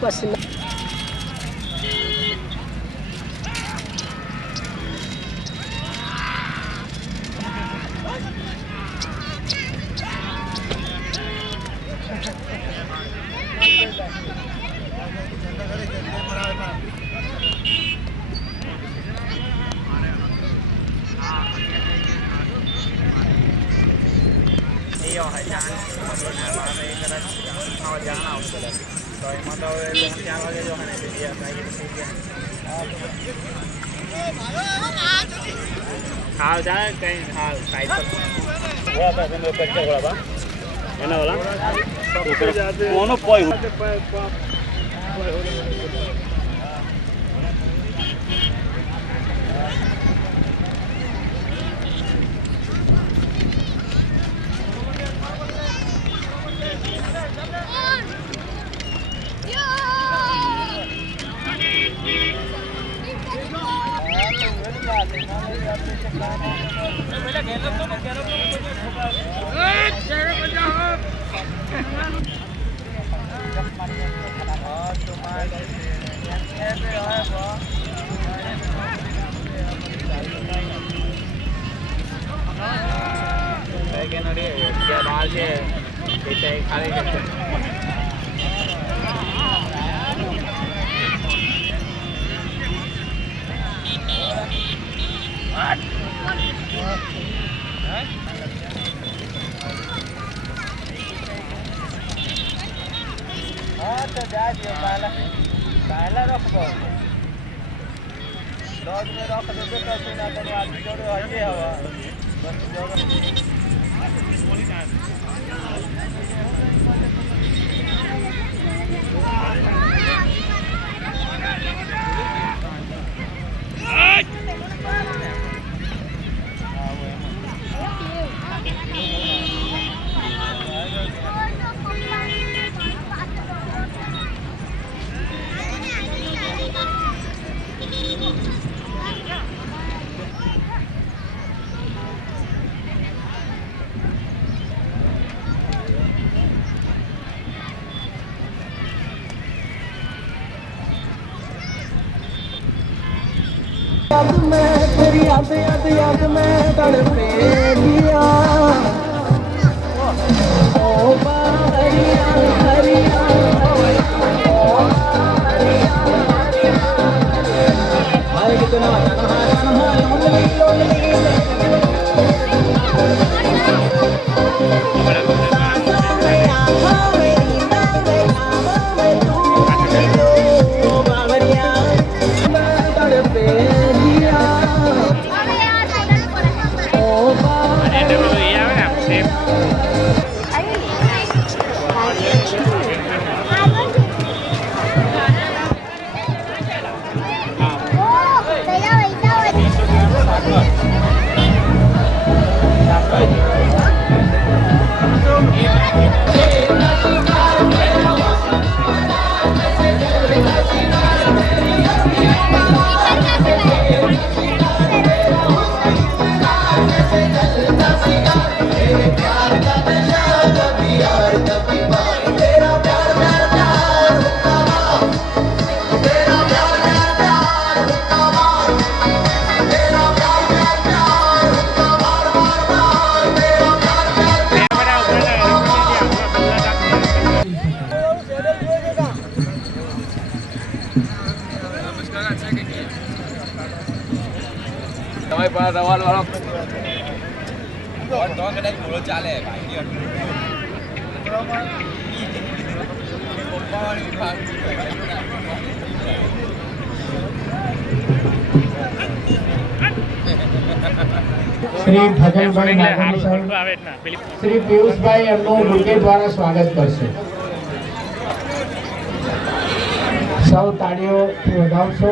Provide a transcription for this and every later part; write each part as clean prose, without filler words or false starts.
Question. हाल जा कहीं हाल साइड पर थोड़ा सा समय पिक्चर वाला बा है ना वाला कोनो कोई पहला रख दो लॉज में रख देते तो ना तो आदमी जोड़े हइए हवा बस जगह याद में तेरी याद याद याद में तड़पे दिया ओ बारिया हरिया हाय कितना તમારી પાસે રવાલ વાળો તો કદાચ ઘોડો ચાલે ભાઈ પપ્પાવાળી શ્રી ભજનભાઈ નાગોરી સાહેબ, શ્રી પિયુષભાઈ એમનું બુકે દ્વારા સ્વાગત કરશે. સૌ તાળીઓથી વધાવશો.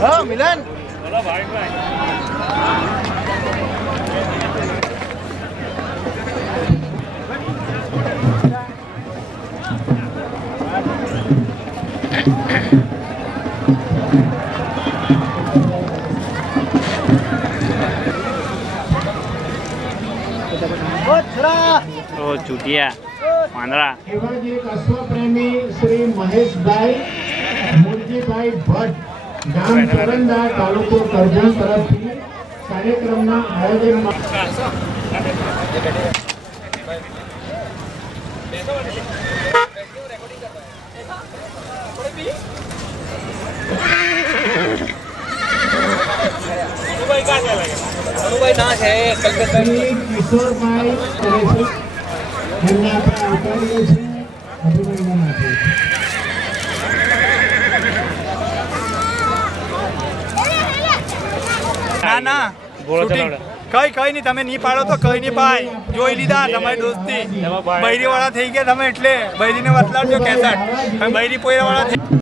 હા મિલન બોલો ભાવિકભાઈ. ચૂટિયા પાંદડા એવા જ એક અશ્વપ્રેમી શ્રી મહેશભાઈ મુરજીભાઈ ભટ્ટ, ગામ ચોરંદા, તાલુકો કરજણ તરફથી કાર્યક્રમના આયોજનમાં શ્રી કિશોરભાઈ કરે છે. એમને આપણે આવકારીએ છીએ, અભિનંદન આપીએ છીએ. ના ના શૂટિંગ કઈ નહીં, તમે નહીં પાડો તો કઈ નહીં ભાઈ. જોઈ લીધા તમારી દોસ્તી. બૈરી વાળા થઈ ગયા તમે, એટલે બૈરીને વતલાડજો કેસટ. બૈરી પોયરા વાળા